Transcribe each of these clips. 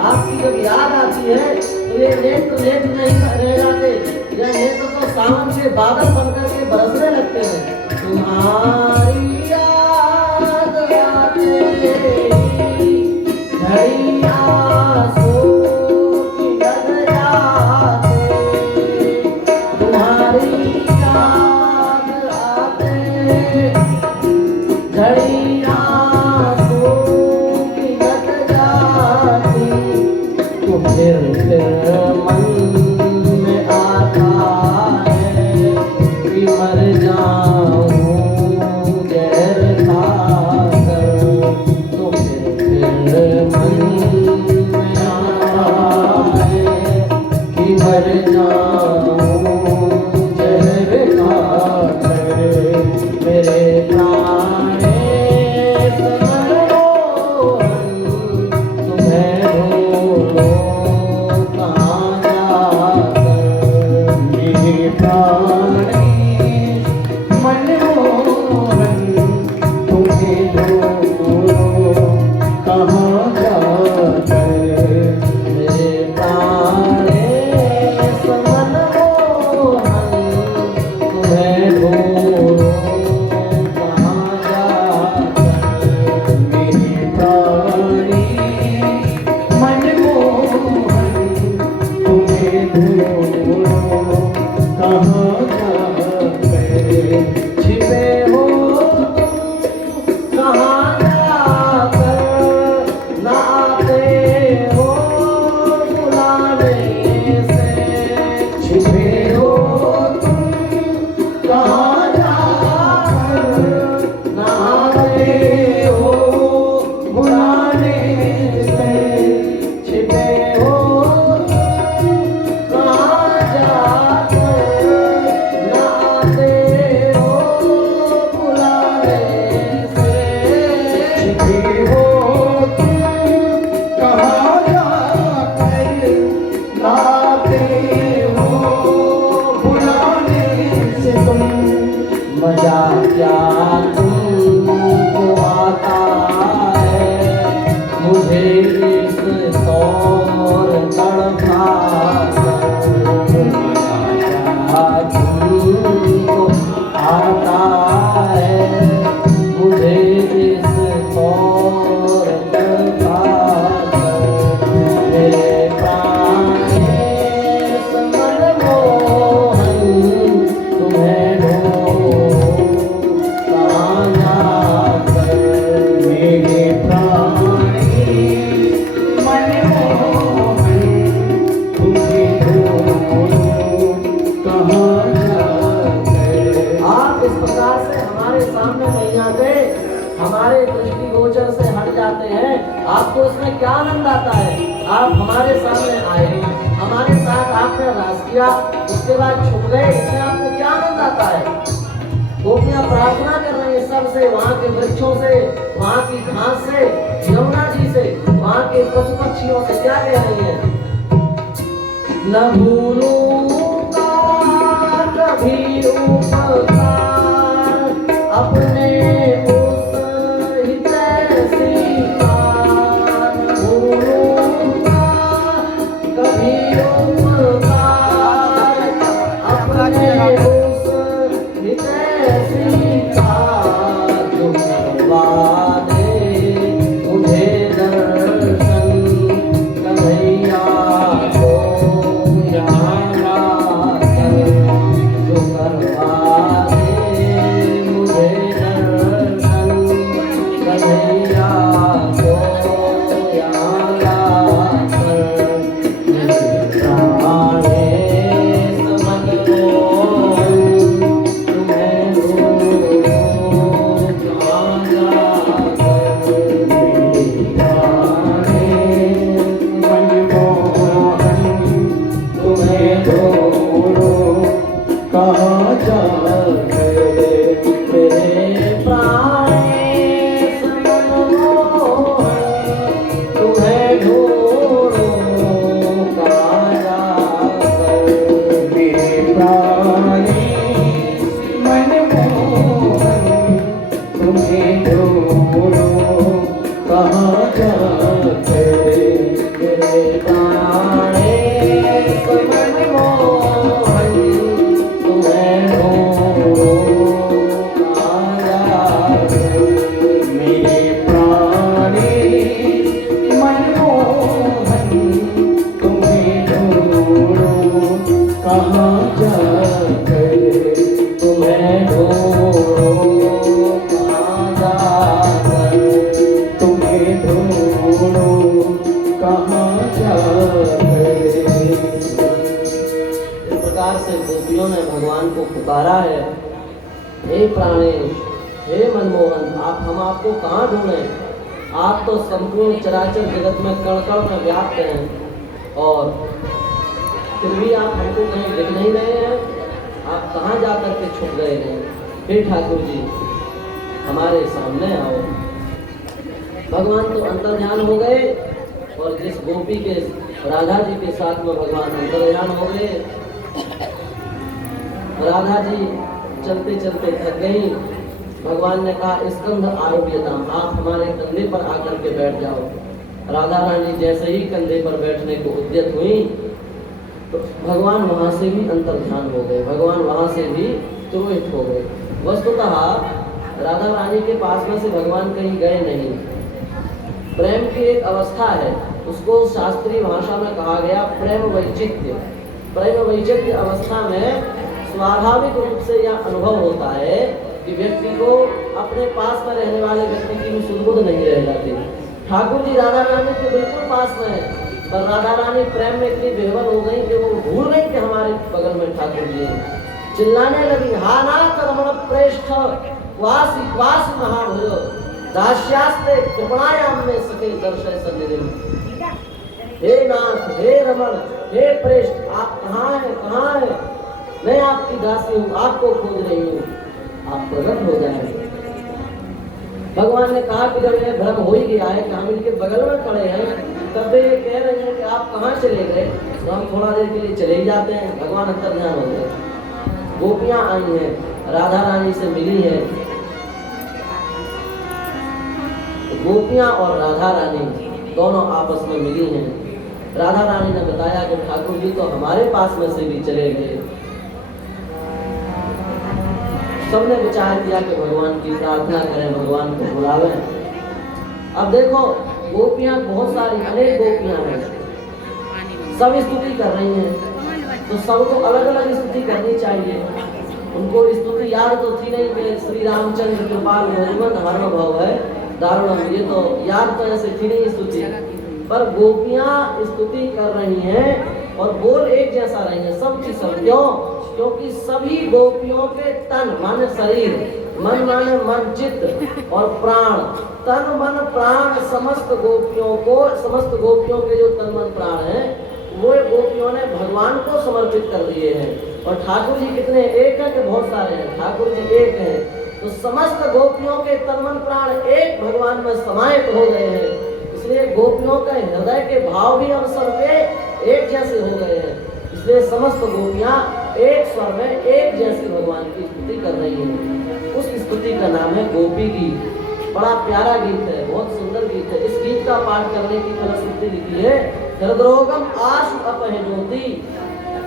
आपकी जब याद आती है तो ये नेत्र नेत्र नहीं रह जाते, यह नेत्र तो सावन के बादल बनकर के बरसने लगते हैं। तुम्हारी याद आते झड़िया सूख जाते, तुम्हारी याद आते झड़िया फिर मन में आता है कि मर जाऊं जहर खाकर, तो फिर मन में आता है कि मर जाऊं जहर खाकर। मेरे प्राणे मजा क्या तुमको आता है, मुझे इस तौर तड़पा तुमको आता है, मुझे इस तौर तड़पा मेरे प्राण समर मोहन तुम्हें हमारे दृष्टिगोचर से हट जाते हैं। आपको इसमें क्या आनंद आता है? आप हमारे सामने आए, हमारे साथ आपने रास किया, उसके बाद छुप गए, इसमें आपको क्या आनंद आता है? गोपियां प्रार्थना कर रही है सबसे, वहाँ के वृक्षों से, वहाँ की घास से, यमुना जी से, वहाँ के पशु पक्षियों से क्या कह रही है? न भूलूंगा कभी उपकार अपने मुझे दर्शन कन्हैया को यहाँ कहाँ जाकर मेरे प्राणेश मनमोहन तुम्हें ढूंढूं कहाँ जाकर। मेरे प्राणी मनमोहन तुम्हें ढूंढूं कहाँ जाकर। मेरे प्राणेश मनमोहन तुम्हें ढूंढूं कहाँ जाकर। मेरे प्राणी मनमोहन तुम्हें ढूंढूं कहाँ जाकर। तुम्हें ढूंढूं कहाँ जाकर। तुम्हें ढूंढूं कहाँ जाकर। इस प्रकार से गोपियों ने भगवान को पुकारा है, हे प्राणेश, हे मनमोहन, हम आपको कहाँ ढूंढें? आप तो संपूर्ण चराचर जगत में कण कण में व्याप्त हैं और फिर भी आप हमको कहीं दिख नहीं रहे हैं। आप कहाँ जाकर के छुप गए हैं? हे ठाकुर जी, हमारे सामने आओ। भगवान तो अंतर्ध्यान हो गए और जिस गोपी के राधा जी के साथ में भगवान अंतर्ध्यान हो गए। राधा जी चलते चलते थक गई। भगवान ने कहा, स्कंध आरोग्यताम, आप हमारे कंधे पर आकर के बैठ जाओ। राधा रानी जैसे ही कंधे पर बैठने को उद्यत हुई तो भगवान वहां से भी अंतर्ध्यान हो गए, भगवान वहां से भी तिरोहित हो गए। वस्तुतः राधा रानी के पास में से भगवान कहीं गए नहीं। प्रेम की एक अवस्था है, उसको शास्त्रीय भाषा में कहा गया प्रेम वैचित्र्य। प्रेम वैचित्र्य अवस्था में स्वाभाविक रूप से यह अनुभव होता है कि व्यक्ति को अपने पास में रहने वाले व्यक्ति की भी सुध-बुध नहीं रह जाती। ठाकुर जी राधा रानी के बिल्कुल पास में है, पर राधा रानी प्रेम में इतनी बेहद हो गई कि वो भूल गई कि हमारे बगल में ठाकुर जी हैं। चिल्लाने लगी, हा नाथ रमण प्रेष्ठ वासी वासी महाभुज दास्यास्ते कृपणायाम में सके दर्शय सन्निधिम। हे नाथ, हे रमण, हे प्रेष्ठ, आप कहाँ हैं, कहाँ हैं? मैं आपकी दासी हूँ, आपको खोज रही हूँ, आप प्रकट हो जाए। भगवान ने कहा कि जब यह भ्रम हो ही गया है कि हम इनके बगल में खड़े हैं, तब वे ये कह रहे हैं कि आप कहाँ चले गए, तो हम थोड़ा देर के लिए चले ही जाते हैं। भगवान अंतर्ध्यान हो गए। गोपियां आई हैं, राधा रानी से मिली हैं। गोपियां और राधा रानी दोनों आपस में मिली हैं। राधा रानी ने बताया कि ठाकुर जी तो हमारे पास में से भी चले गए। सबने विचार किया कि भगवान की प्रार्थना करें, भगवान को बुलावें। अब देखो, गोपियां बहुत सारी, अनेक गोपियां हैं, सब स्तुति कर रही हैं, तो सबको अलग अलग स्तुति करनी चाहिए। उनको स्तुति याद तो थी नहीं कि श्री रामचंद्र कृपाल भगवत हर भव है दारुणम, ये तो याद तो ऐसे थी नहीं स्तुति, पर गोपियां स्तुति कर रही हैं और बोल एक जैसा रही हैं, सब की सब। क्यों? क्योंकि सभी गोपियों के तन माने शरीर, मन माने मन, चित्त और प्राण, तन मन प्राण समस्त गोपियों को, समस्त गोपियों के जो तन मन प्राण हैं वो गोपियों ने भगवान को समर्पित कर दिए हैं। और ठाकुर जी कितने, एक है कि बहुत सारे हैं? ठाकुर जी एक हैं, तो समस्त गोपियों के तन मन प्राण एक भगवान में समाहित हो गए हैं। इसलिए गोपियों का हृदय के भाव भी अवसर पे एक जैसे हो गए हैं। इसलिए समस्त गोपियां एक स्वर में एक जैसी भगवान की स्तुति कर रही हैं। उस स्तुति का नाम है गोपी गीत। बड़ा प्यारा गीत है, बहुत सुंदर गीत है। इस गीत का पाठ करने की फलश्रुति लिखी है, हृदरोगम आशु अपहनोति।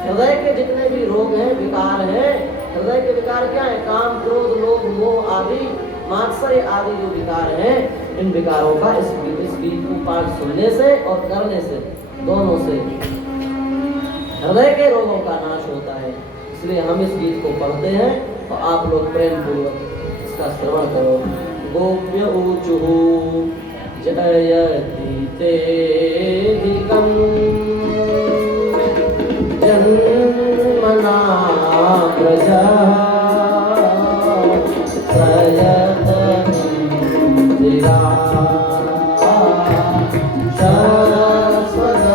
हृदय के जितने भी रोग हैं, विकार हैं, हृदय के विकार क्या है? काम, क्रोध, लोभ, मोह आदि, मात्सर्य आदि जो विकार हैं, इन विकारों का इस गीत को पाठ सुनने से और करने से, दोनों से हृदय के रोगों का नाश होता है। इसलिए हम इस गीत को पढ़ते हैं और आप लोग प्रेम पूर्वक इसका श्रवण करो। गोप्य ऊचुः जयति तेधिकं जन्मना प्रजा सयत इंदिरा शाश्वती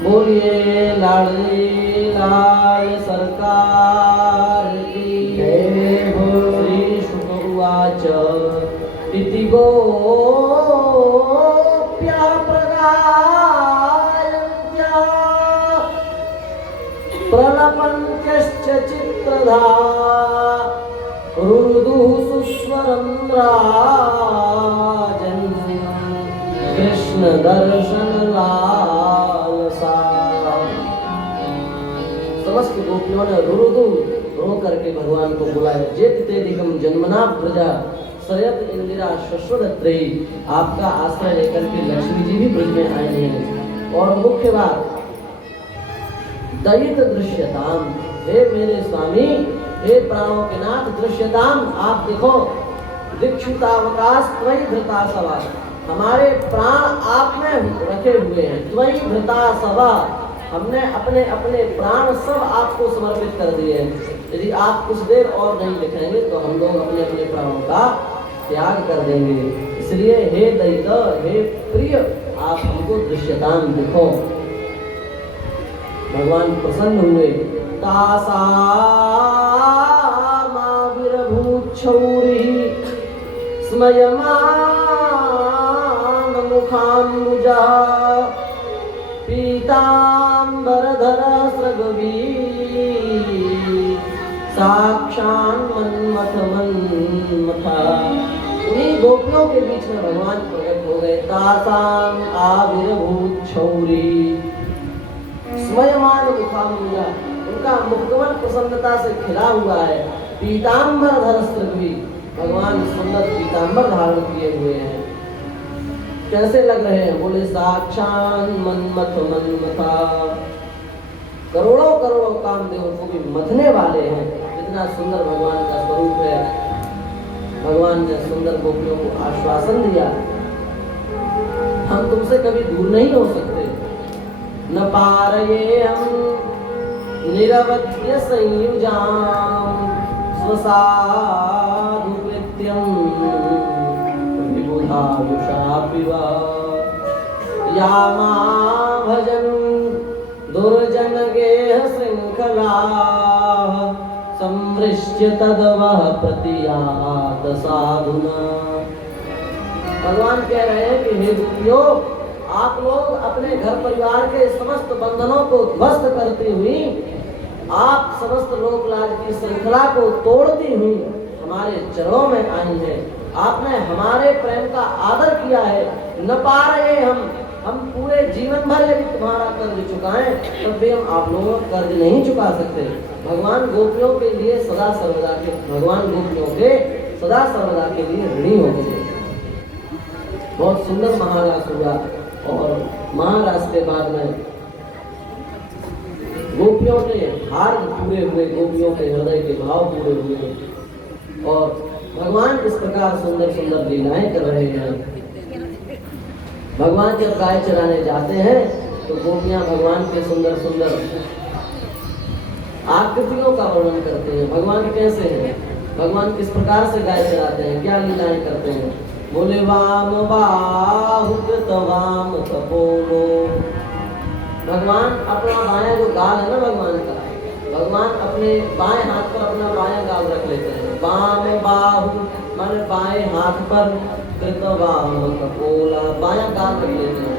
बोलिए लाडली लाल सरकार की जय हो। श्री शुक उवाच इति गोप्या प्रगायन्त्या प्रलपन्त्यश्च चित्रधा रुरुदुः सुस्वरं राजन् कृष्ण दर्शन लालसा। समस्त गोपियों ने रुरुदु रो करके भगवान को बुलाया। जेत तेदिकम जन्मना प्रजा सयत इंदिरा शश्वदत्रेयी। आपका आश्रय लेकर के लक्ष्मी जी भी ब्रज में आए हैं। और मुख्य बात दयित दृश्यताम, हे मेरे स्वामी, हे प्राणों के नाथ दृश्यताम, आप देखो दीक्षितावकाश त्वयि धृता सभा, हमारे प्राण आप में रखे हुए हैं। त्वयि धृता सभा, हमने अपने अपने प्राण सब आपको समर्पित कर दिए हैं। यदि आप कुछ देर और नहीं दिखेंगे तो हम लोग अपने अपने प्राणों का त्याग कर देंगे। इसलिए हे दैत, हे प्रिय, आप हमको दृश्यताम दिखो। भगवान प्रसन्न हुए। तासामाविर्भूच्छौरिः स्मयमान मुखाम्बुजा पीताम्बरधर स्रग्वी साक्षान् मन्मथ मन्मथा। उन्हीं गोपियों के बीच में भगवान प्रकट हो गए। तासाम आविर्भूच्छौरी स्वयमान मुखाम्बुजा, उनका मुखकमल प्रसन्नता से खिला हुआ है। पीताम्बर धरस्त्रग्वी, भगवान सुंदर पीताम्बर धारण किए हुए हैं। कैसे लग रहे हैं? बोले साक्षात मन्मथ मन्मथा। करोड़ों करोड़ों कामदेवों को भी मथने वाले हैं। इतना सुंदर भगवान का स्वरूप है। भगवान ने सुंदर गोपियों को आश्वासन दिया, हम तुमसे कभी दूर नहीं हो सकते। न पारये हम निरवध्य संयुजाम स्वसाधु कृत्यं विबुधायुषापि वा या मां भजन दुर्जन गेह शृंखलाः संवृश्य तदवः प्रतियात साधुना। भगवान कह रहे हैं कि हे गोपियों, आप लोग अपने घर परिवार के समस्त बंधनों को ध्वस्त करती हुई, आप समस्त लोकलाज की श्रृंखला को तोड़ती हुई हमारे चरणों में आई है। आपने हमारे प्रेम का आदर किया है। न पा रहे हम पूरे जीवन भर यदि तुम्हारा कर्ज चुकाएं तब भी हम आप लोगों का कर्ज नहीं चुका सकते। भगवान गोपियों के लिए सदा सर्वदा के लिए ऋणी हो गए। बहुत सुंदर महारास हुआ। और महाराज के बाद में गोपियों के हार पूरे हुए, गोपियों के हृदय के भाव पूरे हुए। और भगवान इस प्रकार सुंदर सुंदर लीलाएं कर रहे हैं। भगवान जब गाय चराने जाते हैं तो गोपियां भगवान के सुंदर सुंदर आकृतियों का वर्णन करते हैं। भगवान कैसे हैं, भगवान किस प्रकार से गाय चराते हैं, क्या लीलाएं करते हैं। बोले वाम बाहुकृत वाम कपोलो। भगवान अपना बायां जो गाल है ना भगवान का, भगवान अपने बाएं हाथ पर अपना बायां गाल रख लेते हैं। वाम बाहु माने बाएं हाथ पर, कृत वाम कपोला बायां गाल रख लेते हैं।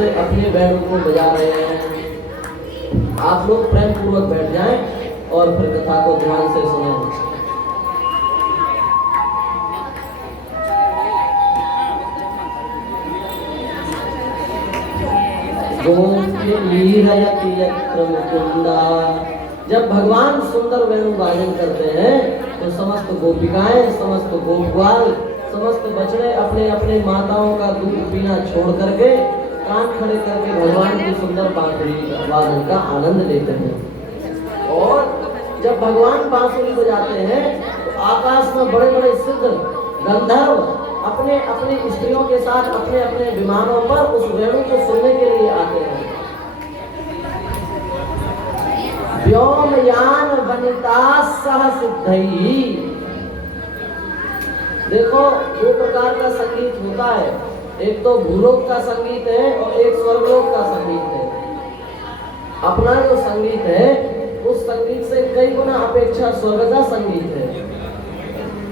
से अपने वेणु को बजा रहे हैं। आप लोग प्रेम पूर्वक बैठ जाएं और फिर कथा को ध्यान से सुनें। जब भगवान सुंदर वेणु वादन करते हैं तो समस्त गोपिकाएं, समस्त गोपवाल, समस्त बछड़े अपने अपने माताओं का दूध पीना छोड़ करके कान खड़े करके भगवान की सुंदर बांसुरी वादन का आनंद लेते हैं। और जब भगवान बांसुरी बजाते हैं तो आकाश में बड़े बड़े सिद्ध गंधर्व अपने अपने स्त्रियों के साथ अपने अपने विमानों पर उस वेणु को सुनने के लिए आते हैं। व्योमयान वनिता सह सिद्धई। देखो दो प्रकार का संगीत होता है, एक तो भूलोक का संगीत है और एक स्वर्गलोक का संगीत है। अपना जो संगीत है उस संगीत से कई गुना अपेक्षा स्वर्ग का संगीत है।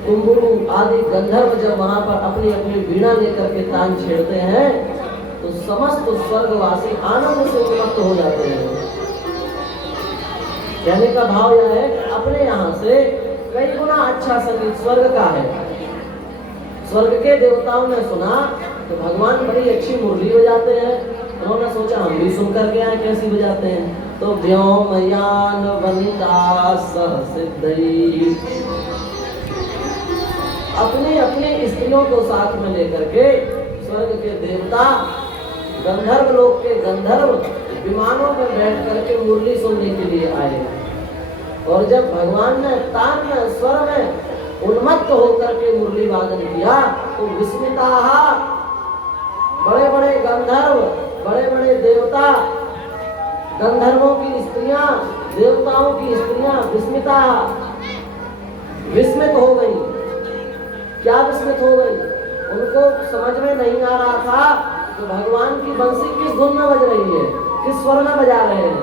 कुंबुरु आदि गंधर्व जब वहां पर अपनी अपनी वीणा लेकर के तान छेड़ते हैं तो समस्त स्वर्गवासी आनंद से उन्मत्त हो जाते हैं। कहने का भाव यह है कि अपने यहाँ से कई गुना अच्छा संगीत स्वर्ग का है। स्वर्ग के देवताओं ने सुना तो भगवान बड़ी अच्छी मुरली बजाते हैं, उन्होंने सोचा हम भी सुन करके आए कैसी बजाते हैं। तो व्योमयान वनिता सह सिद्धई, अपने अपने स्त्रियों को साथ में लेकर के स्वर्ग के देवता, गंधर्व लोक के गंधर्व विमानों में बैठ करके मुरली सुनने के लिए आए। और जब भगवान ने तान में स्वर में उन्मत्त होकर के मुरली वादन किया तो विस्मिता, बड़े बड़े गंधर्व, बड़े बड़े देवता, गंधर्वों की स्त्रियां, देवताओं की स्त्रियां विस्मिता, विस्मित हो गई। क्या विस्मित हो गई? उनको समझ में नहीं आ रहा था तो भगवान की बंसी किस धुन में बज रही है, किस स्वर में बजा रहे हैं।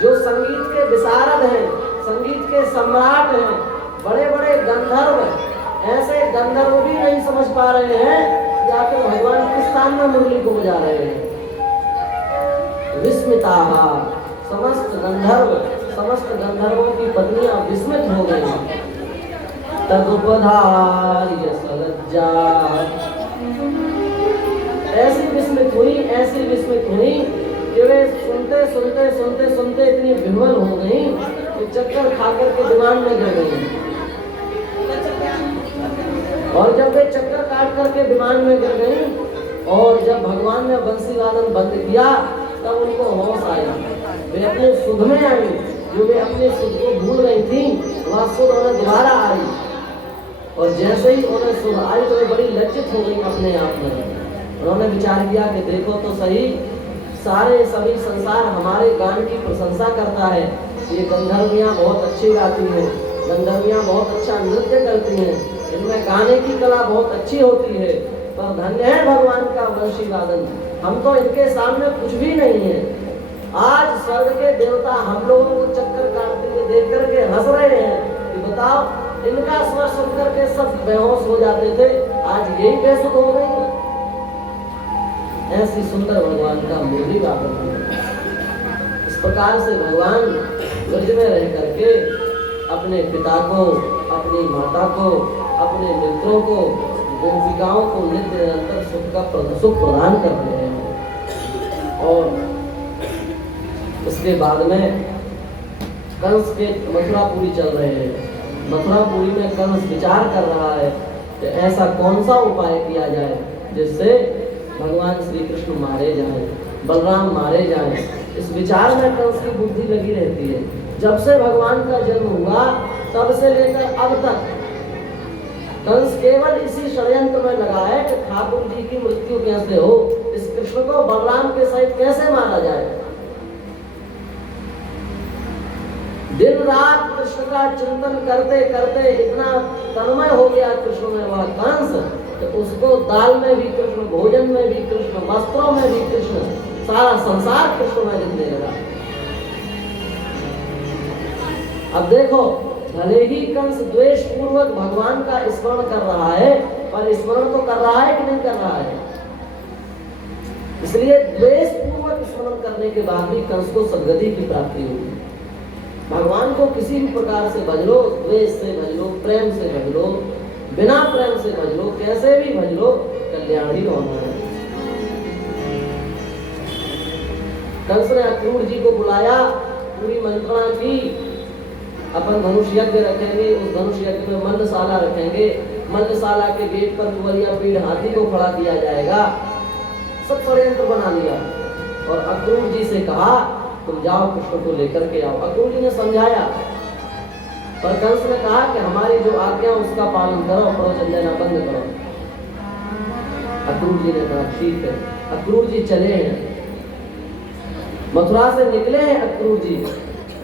जो संगीत के विशारद हैं, संगीत के सम्राट हैं, बड़े बड़े गंधर्व, ऐसे गंधर्व भी नहीं समझ पा रहे हैं कि आखिर भगवान किस स्थान में मुरली को बजा रहे हैं। विस्मिता, समस्त गंधर्व, समस्त गंधर्वों की पत्नियां विस्मित हो गई। तदुपधार्य सलज्जा, ऐसी विस्मित हुई, ऐसी विस्मित हुई कि वे सुनते सुनते सुनते सुनते इतनी विह्वल हो गई कि चक्कर खाकर के दिमाग में गिर गई। और जब वे चक्कर काट करके विमान में गिर गई और जब भगवान ने बंसी वादन बंद किया तब उनको होश आया। वे अपने सुध में आई, जो वे अपने सुध को भूल रही थी वह सुध उन्हें दोबारा आई। और जैसे ही उन्हें सुध आई तो वे बड़ी लज्जित हो गई अपने आप में। उन्होंने विचार किया कि देखो तो सही, सारे सभी संसार हमारे गान की प्रशंसा करता है। ये गंधर्वियाँ बहुत अच्छी गाती हैं, गंधर्वियाँ बहुत अच्छा नृत्य करती हैं, इनमें गाने की कला बहुत अच्छी होती है, पर धन्य है भगवान का बंसी वादन, हम तो इनके सामने कुछ भी नहीं है। आज स्वर्ग के देवता हम लोगों को चक्कर काटते हुए देख करके हंस रहे हैं कि बताओ, इनका स्वर सुन करके सब बेहोश हो जाते थे, आज यही बेसुध हो गई। ऐसी सुंदर भगवान का मुरली वादन है। इस प्रकार से भगवान ब्रज में रह करके अपने पिता को, अपनी माता को, अपने मित्रों को, गोपिकाओं को नित्य निरंतर सुख प्रदान कर रहे हैं। और उसके बाद में कंस के मथुरापुरी चल रहे हैं। मथुरापुरी में कंस विचार कर रहा है कि ऐसा कौन सा उपाय किया जाए जिससे भगवान श्री कृष्ण मारे जाएं, बलराम मारे जाएं। इस विचार में कंस की बुद्धि लगी रहती है। जब से भगवान का जन्म हुआ तब से लेकर अब तक कंस केवल इसी षड्यंत्र में लगा है कि ठाकुर जी की मृत्यु कैसे हो, इस कृष्ण को बलराम के सहित कैसे मारा जाए। दिन रात कृष्ण का चिंतन करते करते इतना तन्मय हो गया कृष्ण में वह कंस, तो उसको दाल में भी कृष्ण, भोजन में भी कृष्ण, वस्त्रों में भी कृष्ण, सारा संसार कृष्ण में दिखने लगा। अब देखो, भले ही कंस द्वेष पूर्वक भगवान का स्मरण कर रहा है, पर स्मरण तो कर रहा है कि नहीं कर रहा है? इसलिए द्वेष पूर्वक स्मरण करने के बाद भी कंस को सद्गति की प्राप्ति होगी। भगवान को किसी भी प्रकार से भज लो, द्वेष से भज लो, प्रेम से भज लो, बिना प्रेम से भज लो, कैसे भी भज लो, कल्याण ही होना है। कंस ने अक्रूर जी को बुलाया, पूरी मंत्रणा की, अपन धनुष यज्ञ रखेंगे, उस धनुष यज्ञ में मल्लशाला रखेंगे, मल्लशाला के गेट पर कुंवरिया पीढ़ हाथी को खड़ा किया जाएगा, सब षड्यंत्र बना लिया। और अक्रूर जी से कहा तुम जाओ कृष्ण को लेकर के आओ। अक्रूर जी ने समझाया, पर कंस ने कहा कि हमारी जो आज्ञा उसका पालन करो, प्रवचन देना बंद करो। अक्रूर जी ने कहा ठीक है। अक्रूर जी चले हैं, मथुरा से निकले हैं अक्रूर जी,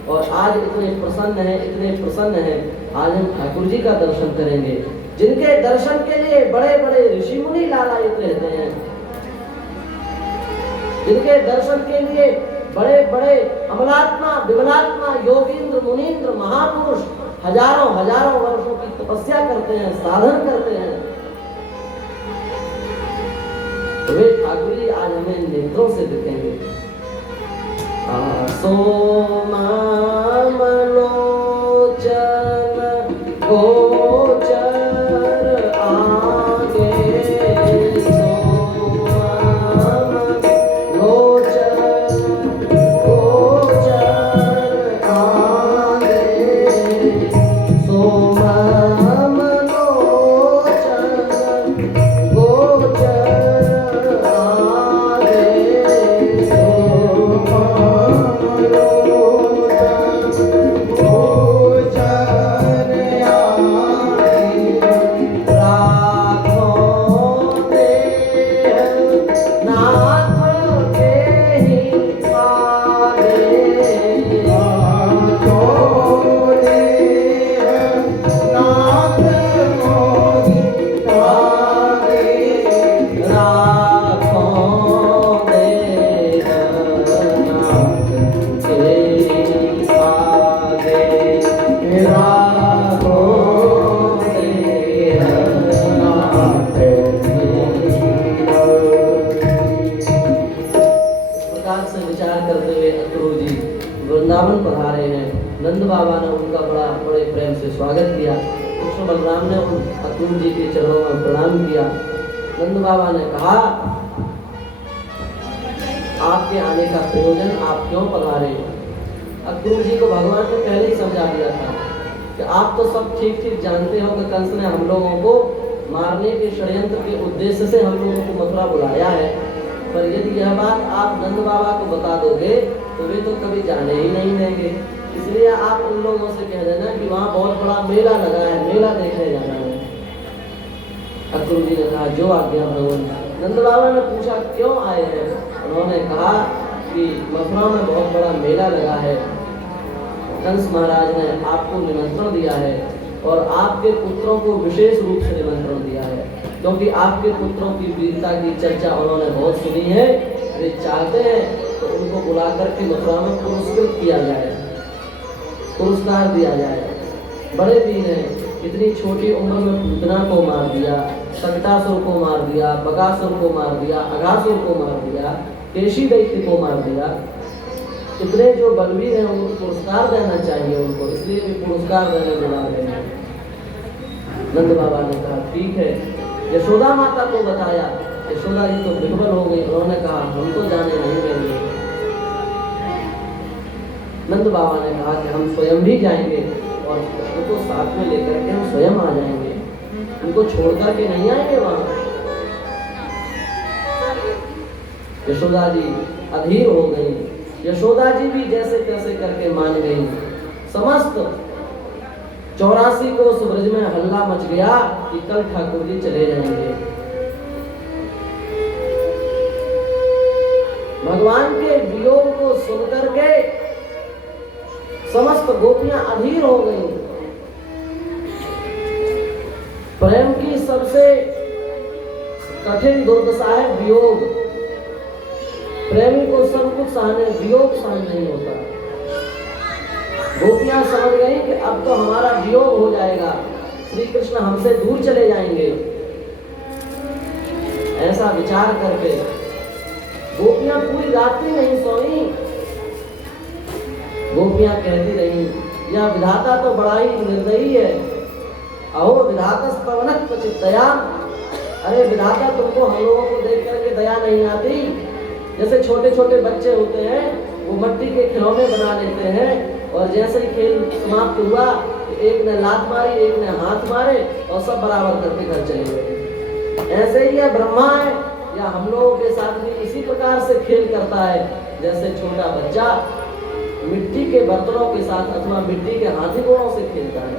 और आज इतने प्रसन्न हैं, इतने प्रसन्न हैं। आज हम ठाकुर जी का दर्शन करेंगे, जिनके दर्शन के लिए बड़े बड़े ऋषि मुनि लालायित रहते हैं, जिनके दर्शन के लिए बड़े बड़े अमलात्मा, विमलात्मा, योगींद्र, मुनींद्र, महापुरुष हजारों हजारों वर्षों की तपस्या करते हैं, साधन करते हैं। तो वे ठाकुर जी आज हमें नेत्रों से दिखेंगे। आसो मनोचन गोचर आगे, नंद बाबा ने उनका बड़े प्रेम से स्वागत किया। कृष्ण बलराम ने उन अक्रूर जी के चरणों में प्रणाम किया। नंद बाबा ने कहा आपके आने का प्रयोजन आप क्यों पधारे? अक्रूर जी को भगवान ने पहले ही समझा दिया था कि आप तो सब ठीक ठीक जानते हो कि कंस ने हम लोगों को मारने के षड्यंत्र के उद्देश्य से हम लोगों को मथुरा बुलाया है, पर यदि यह बात आप नंद बाबा को बता दोगे तो वे तो कभी जाने ही नहीं देंगे। इसलिए आप उन लोगों से कह देना कि वहाँ बहुत बड़ा मेला लगा है, मेला देखने जाना है। अक्रूर जी ने कहा जो आज्ञा भगवान। नंद बाबा ने पूछा क्यों आए हैं? उन्होंने कहा कि मथुरा में बहुत बड़ा मेला लगा है, कंस महाराज ने आपको निमंत्रण दिया है और आपके पुत्रों को विशेष रूप से निमंत्रण दिया है, क्योंकि आपके पुत्रों की वीरता की चर्चा उन्होंने बहुत सुनी है। वे चाहते हैं तो उनको बुला करके मथुरा में पुरस्कृत किया जाए, पुरस्कार दिया जाए। बड़े वीर हैं, इतनी छोटी उम्र में पूतना को मार दिया, सकटासुर को मार दिया, बकासुर को मार दिया, अघासुर को मार दिया, केशी दैत्य को मार दिया। इतने जो बलवीर हैं उनको पुरस्कार देना चाहिए उनको, इसलिए भी पुरस्कार देने बुला रहे हैं। नंद बाबा ने कहा ठीक है। यशोदा माता को बताया, यशोदा जी तो विह्वल हो गई। उन्होंने कहा हम तो जाने नहीं देंगे। नंद बाबा ने कहा कि हम स्वयं भी जाएंगे और उनको साथ में लेकर के हम स्वयं आ जाएंगे, उनको छोड़ करके नहीं आएंगे वहां। यशोदा जी अधीर हो गई। यशोदा जी भी जैसे तैसे करके मान गई। समस्त 84 कोस ब्रज में हल्ला मच गया कि कल ठाकुर जी चले जाएंगे। भगवान के वियोग को सुनकर के समस्त गोपियां अधीर हो गई। प्रेम की सबसे कठिन दुर्दशा है वियोग। प्रेमी को सब कुछ सहने, वियोग सहन नहीं होता। गोपियां समझ गई कि अब तो हमारा वियोग हो जाएगा, श्री कृष्ण हमसे दूर चले जाएंगे। ऐसा विचार करके गोपियां पूरी रात्रि नहीं सोई। गोपियां कहती रही, यह विधाता तो बड़ा ही निर्दयी है। अहो विधातस्तवनः क्वचित् दया। अरे विधाता, तुमको हम लोगों को देख करके दया नहीं आती? जैसे छोटे छोटे बच्चे होते हैं, वो मिट्टी के खिलौने बना लेते हैं और जैसे ही खेल समाप्त हुआ, एक ने लात मारी, एक ने हाथ मारे और सब बराबर करके घर चले गए। ऐसे ही यह ब्रह्मा है, या हम लोगों के साथ भी इसी प्रकार से खेल करता है, जैसे छोटा बच्चा मिट्टी के बर्तनों के साथ अथवा मिट्टी के हाथी घोड़ों से खेलता है।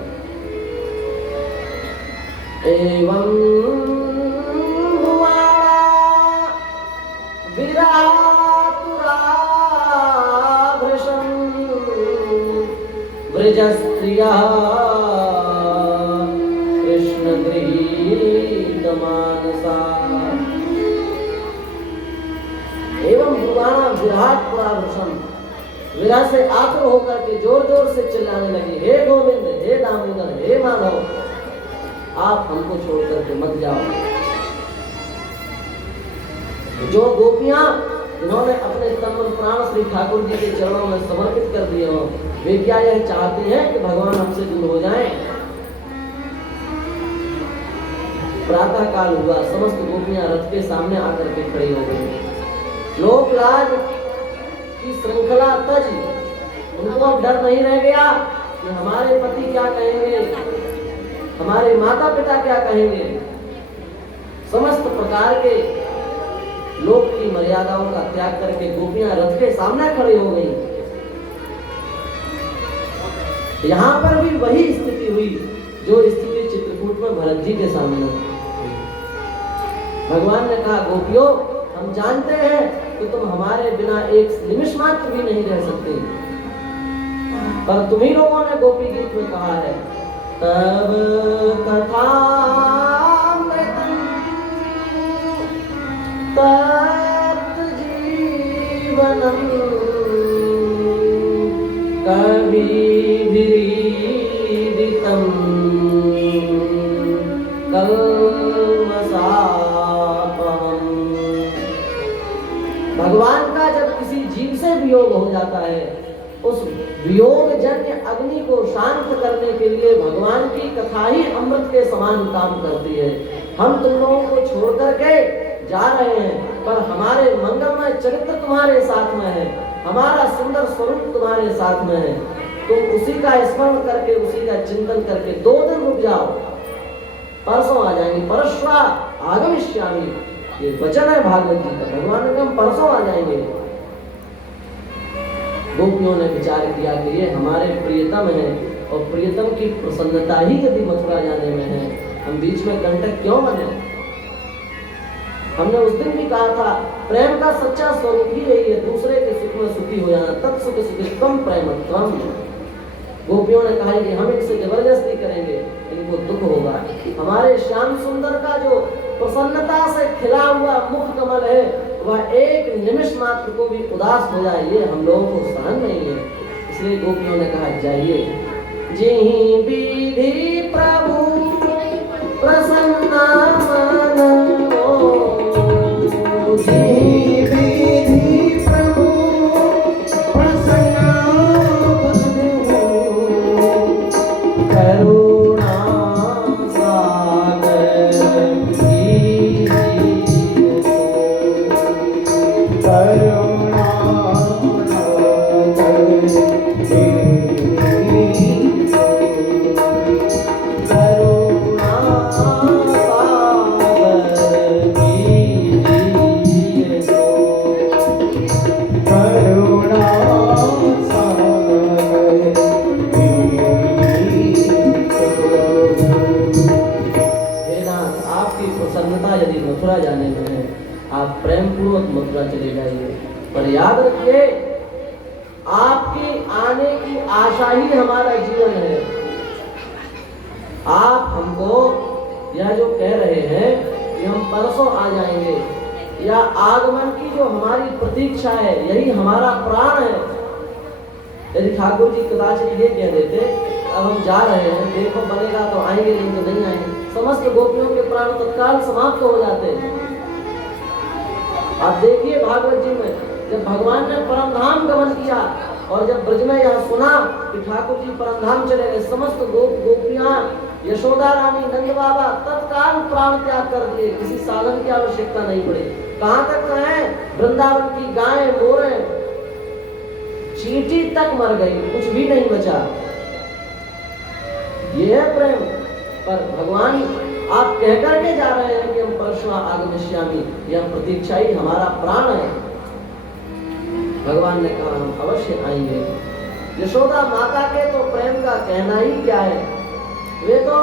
एवं व्रजस्त्रिया कृष्ण गृहीत मानसा। एवं ब्रुवाणा विराट पुरावृषम, विरह से आतुर होकर के जोर जोर से चिल्लाने लगे, हे गोविंद, हे दामोदर, हे माधव, आप हमको छोड़ करके मत जाओ। जो गोपियां जिन्होंने अपने तन मन प्राण श्री ठाकुर जी के चरणों में समर्पित कर दिए हो, वे क्या यह चाहती हैं कि भगवान हमसे दूर हो जाएं? प्रातः काल हुआ, समस्त गोपियां रथ के सामने आकर के खड़ी हो गई। लोकलाज की श्रृंखला तज, उनको अब डर नहीं रह गया कि हमारे पति क्या कहेंगे, हमारे माता पिता क्या कहेंगे। समस्त प्रकार के लोक की मर्यादाओं का त्याग करके गोपियां रथ के सामने खड़ी हो गई। यहाँ पर भी वही स्थिति हुई जो स्थिति चित्रकूट में भरत जी के सामने। भगवान ने कहा, गोपियों, हम जानते हैं कि तुम हमारे बिना एक निमिष मात्र भी नहीं रह सकते, पर तुम्ही लोगों ने गोपी गीत में कहा है, तब कथा तप्त जीवनम कविभिरीडितम कल्मषापहम्। भगवान का जब किसी जीव से वियोग हो जाता है, उस वियोग जन्य अग्नि को शांत करने के लिए भगवान की कथा ही अमृत के समान काम करती है। हम तुम लोगों को छोड़ करके जा रहे हैं, पर हमारे मंगलमय चरित्र तुम्हारे साथ में है, हमारा सुंदर स्वरूप तुम्हारे साथ में है। तुम उसी का स्मरण करके, उसी का चिंतन करके 2 दिन रुक जाओ, परसों आ जाएंगे। परश्वा आगमिष्यामि, ये वचन है भागवत जी का। भगवान ने हम परसों आ जाएंगे। गोपियों ने विचार किया कि ये हमारे प्रियतम है, और प्रियतम की प्रसन्नता ही यदि मथुरा जाने में है, हम बीच में कंटक क्यों बने। हमने उस दिन भी कहा था, प्रेम का सच्चा स्वरूप ही यही है, दूसरे के सुख में सुखी हो जाना, तत्सुख सुखित्वम प्रेमत्वम। गोपियों ने कहा कि हम इनसे जबरदस्ती करेंगे, इनको दुख होगा। हमारे श्याम सुंदर का जो प्रसन्नता से खिला हुआ मुख कमल है, वह एक निमिष मात्र को भी उदास हो जाए, ये हम लोगों को सहन नहीं है। इसलिए गोपियों ने कहा, जाइए। जिहि विधि प्रभु प्रसन्ना मन हो, जिहि विधि प्रभु प्रसन्ना मन हो, करुणा सागर कीजिए करुणा यदि मथुरा जाने में है, आप प्रेम पूर्वक मथुरा चले जाइए, पर याद रखिए, आपके आने की आशा ही हमारा जीवन है। आप हमको यह जो कह रहे हैं कि हम परसों आ जाएंगे, या आगमन की जो हमारी प्रतीक्षा है, यही हमारा प्राण है। यदि ठाकुर जी कदाचित ये कह देते, अब हम जा रहे हैं, देखो बनेगा तो आएंगे, नहीं तो नहीं आएंगे, समस्त गोपियों के प्राण तत्काल समाप्त हो जाते हैं। आप देखिए भागवत जी में जब भगवान ने परम धाम गमन किया और जब ब्रज में यह सुना कि ठाकुर जी परम धाम चले गए, समस्त गोपियां, यशोदा रानी, नंद बाबा तत्काल प्राण त्याग कर दिए, किसी साधन की आवश्यकता नहीं पड़ी। कहां तक है, वृंदावन की गायें मोरे चींटी तक मर गई, कुछ भी नहीं बचा। ये है प्रेम। पर भगवान आप कह करके जा रहे हैं कि हम परशुआ आगमिष्यामि, यह प्रतीक्षा ही हमारा प्राण है। भगवान ने कहा हम अवश्य आएंगे। यशोदा माता के तो प्रेम का कहना ही क्या है, वे तो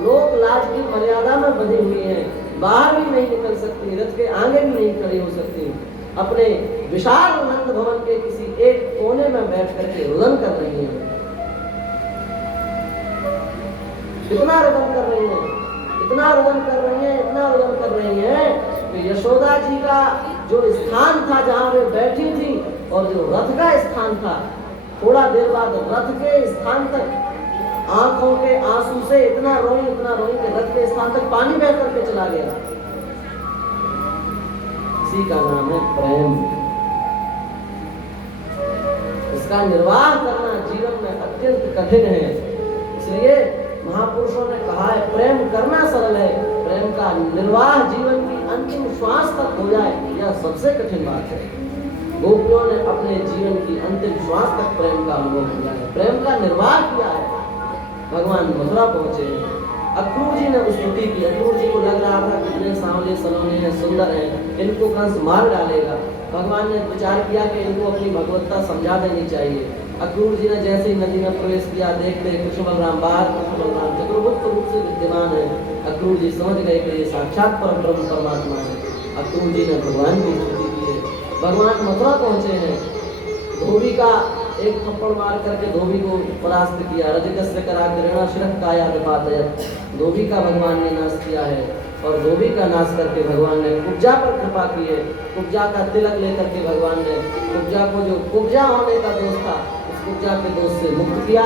लोक लाज की मर्यादा में बंधी हुई हैं, बाहर भी नहीं निकल सकती, रथ के आगे भी नहीं खड़ी हो सकती, अपने विशाल नंद भवन के किसी एक कोने में बैठ करके रुदन कर रही हैं। कितना रुदन कर रही हैं, इतना रुदन कर रही हैं, इतना रुदन कर रही हैं कि यशोदा जी का जो स्थान था जहां वे बैठी थी और जो रथ का स्थान था, थोड़ा देर बाद रथ के स्थान तक आंखों के आंसू से इतना रोई कि रथ के स्थान तक पानी बह करके चला गया। इसी का नाम है प्रेम। इसका निर्वाह करना जीवन में अत्यंत कठिन है। इसलिए महापुरुषों ने कहा है प्रेम करना सरल है, प्रेम का निर्वाह जीवन की अंतिम श्वास तक हो जाए, यह सबसे कठिन बात है। गोपियों ने अपने जीवन की अंतिम श्वास तक प्रेम का अनुभव किया है, प्रेम का निर्वाह किया है। भगवान मथुरा पहुंचे हैं, अक्रूर जी ने स्तुति की। अक्रूर जी को लग रहा था कितने सांवले सलोने हैं, सुंदर हैं, इनको कंस मार डालेगा। भगवान ने विचार किया कि इनको अपनी भगवत्ता समझा देनी चाहिए। अक्रूर जी ने जैसे ही नदी में प्रवेश किया, देखते कृष्ण बलराम बाहर, कृष्ण बलराम चतुर्भुज रूप से विद्यमान है। अक्रूर जी समझ गए कि ये साक्षात परब्रह्म परमात्मा है। अक्रूर जी ने भगवान की स्तुति की है। भगवान मथुरा पहुंचे हैं, धोबी का एक थप्पड़ मार करके धोबी को परास्त किया। रजकस्य कराग्रेण शिरः काया निपातयत्, धोबी का भगवान ने नाश किया है। और धोबी का नाश करके भगवान ने कुब्जा पर कृपा की है। कुब्जा का तिलक लेकर के भगवान ने कुब्जा को, जो कुब्जा होने का दोष था, उस कुब्जा के दोष से मुक्त किया।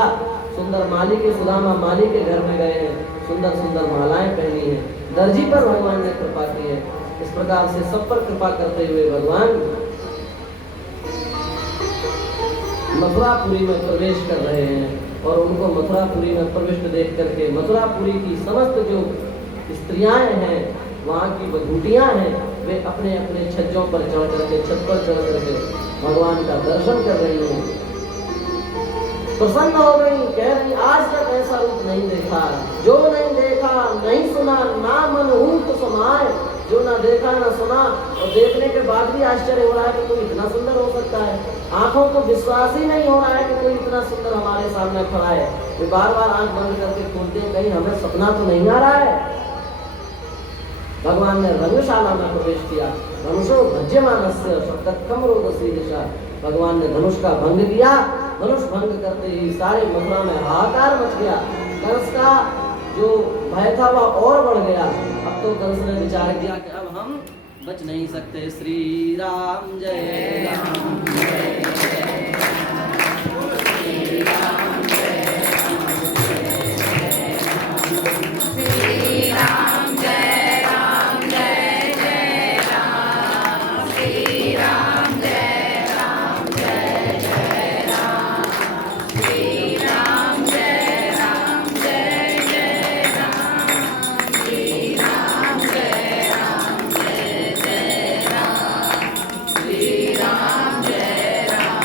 सुंदर माली के, सुदामा माली के घर में गए हैं, सुंदर सुंदर मालाएं पहनी हैं। दर्जी पर भगवान ने कृपा की है। इस प्रकार से सब पर कृपा करते हुए भगवान मथुरापुरी में प्रवेश कर रहे हैं। और उनको मथुरापुरी में प्रविष्ट देख करके मथुरापुरी की समस्त जो स्त्रियां हैं, वहाँ की बधूटियां हैं, वे अपने अपने छज्जों पर चढ़ करके, छत पर चढ़ करके भगवान का दर्शन कर रही हैं। प्रसन्न हो गई, कह रही आज तक ऐसा रूप नहीं देखा, जो नहीं देखा नहीं सुना, ना मन ऊंट समाए, जो ना देखा ना सुना और देखने के बाद भी आश्चर्य हो रहा है कि कोई इतना सुंदर हो सकता है। आंखों को विश्वास ही नहीं हो रहा है कि कोई इतना सुंदर हमारे सामने खड़ा है। वे बार बार आंख बंद करके खोलते हैं, कहीं हमें सपना तो नहीं आ रहा है। भगवान ने रंगशाला में प्रवेश किया। धनुषो भज्यमानस्य शब्दकम रोदसी दिशा, भगवान ने धनुष का भंग किया। धनुष भंग करते ही सारे मथुरा में हाहाकार मच गया। कंस का जो भय था वह और बढ़ गया। अब तो कंस ने विचार किया कि अब हम बच नहीं सकते। श्री राम जय राम जय जय राम, श्री राम जय राम जय जय राम, श्री राम जय राम जय जय राम, श्री राम जय राम जय जय राम, श्री राम जय राम जय जय राम, श्री राम जय राम जय जय राम, श्री राम जय राम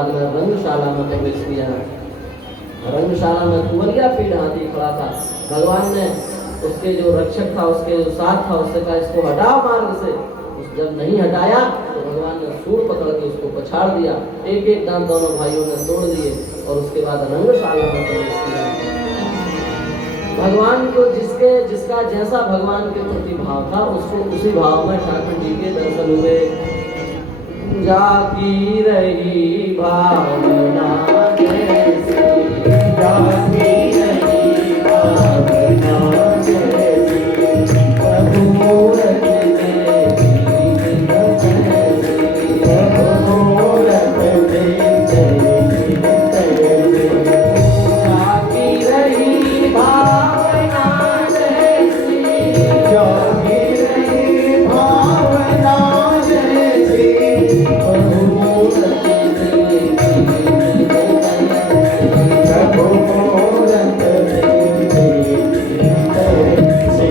बाद में रंगशाला में प्रवेश किया। रंगशाला में कुंवरिया पीढ़ हाथी खड़ा था। भगवान ने उसके जो रक्षक था, उसके जो साथ था, उससे कहा इसको हटाओ मार्ग से। जब नहीं हटाया तो भगवान ने सूंड पकड़ के उसको पछाड़ दिया। एक एक दांत दोनों भाइयों ने तोड़ दिए और उसके बाद रंगशाला में प्रवेश किया। भगवान को जिसका जैसा भगवान के प्रति भाव था, उसको उसी भाव में ठाकुर जी के दर्शन हुए। जागी रही भावना जैसी, जागी रही भावना जैसी, प्रभु मूरत देखी तैसी, प्रभु मूरत देखी तैसी। जागी रही भावना जैसी, जागी रही भावना जैसी, प्रभु मूरत देखी प्रभु मूरत देखी तैसी।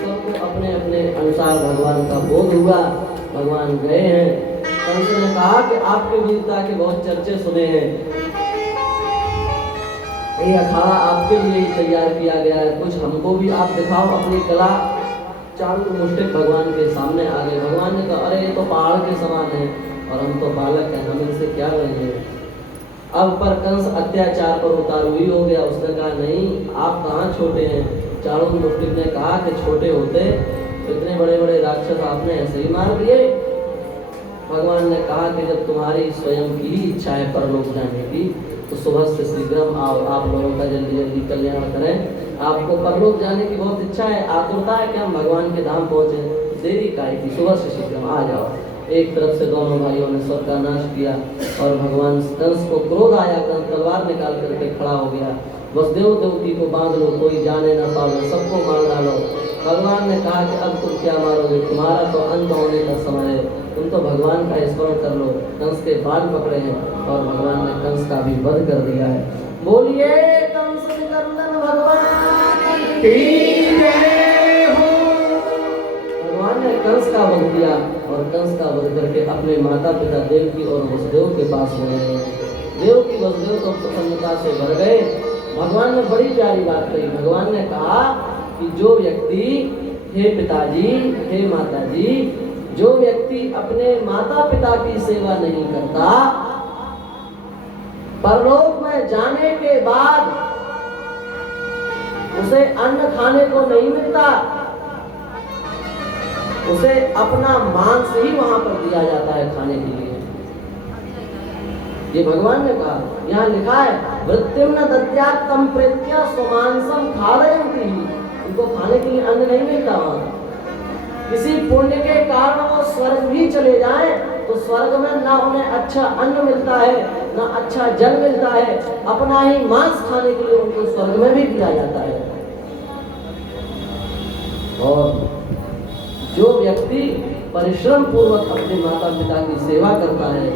सबको अपने अपने अनुसार भगवान का बोध हुआ। भगवान गए हैं। कंस ने कहा कि आपके वीरता के बहुत चर्चे सुने हैं, ये अखाड़ा आपके लिए ही तैयार किया गया है, कुछ हमको भी आप दिखाओ अपनी कला। चाणूर मुष्टिक भगवान के सामने आ गए। भगवान ने कहा अरे ये तो पहाड़ के समान है और हम तो बालक हैं, हम इनसे क्या करेंगे। अब पर कंस अत्याचार पर उतारू ही हो गया। उसने कहा नहीं, आप कहाँ छोटे हैं। चाणूर मुष्टिक ने कहा कि छोटे होते तो इतने बड़े बड़े राक्षस आपने ऐसे ही मार दिए। भगवान ने कहा कि जब तुम्हारी स्वयं की ही इच्छा है परलोक जाने की, तो सुबह से शीघ्र आओ, आप लोगों का जल्दी जल्दी कल्याण करें। आपको परलोक जाने की बहुत इच्छा है, आतुरता है कि हम भगवान के धाम पहुँचे, देरी काहे की, सुबह से शीघ्र आ जाओ। एक तरफ से दोनों भाइयों ने स्वर्ग का नाश किया और भगवान कंस को क्रोध आया। कंस तलवार निकाल करके खड़ा हो गया। वसुदेव देवकी को बांध लो, कोई जाने ना पावे, सबको मार डालो। भगवान ने कहा कि अब तुम क्या मारोगे, तुम्हारा तो अंत होने का समय है, तुम तो भगवान का स्मरण कर लो। कंस के बाल पकड़े हैं और भगवान ने कंस का भी वध कर दिया है। बोलिए कंस निकंदन भगवान की जय हो। भगवान ने कंस का वध किया और कंस का वध करके अपने माता पिता देवकी और वसुदेव के पास हो गए। देवकी वसुदेव तो प्रसन्नता से भर गए। भगवान ने बड़ी प्यारी बात कही। भगवान ने कहा कि जो व्यक्ति, हे पिताजी, हे माताजी, जो व्यक्ति अपने माता पिता की सेवा नहीं करता, परलोक में जाने के बाद उसे अन्न खाने को नहीं मिलता, उसे अपना मांस ही वहां पर दिया जाता है खाने के लिए। ये भगवान ने कहा। यहाँ लिखा है वृत्तिम न दत्यात्म प्रेत्या स्वमांसम खारयन्ति। उनको खाने के लिए अन्न नहीं मिलता। वहां किसी पुण्य के कारण वो स्वर्ग भी चले जाएं तो स्वर्ग में ना उन्हें अच्छा अन्न मिलता है, ना अच्छा जल मिलता है, अपना ही मांस खाने के लिए उनको स्वर्ग में भी दिया जाता है। और जो व्यक्ति परिश्रम पूर्वक अपने माता पिता की सेवा करता है,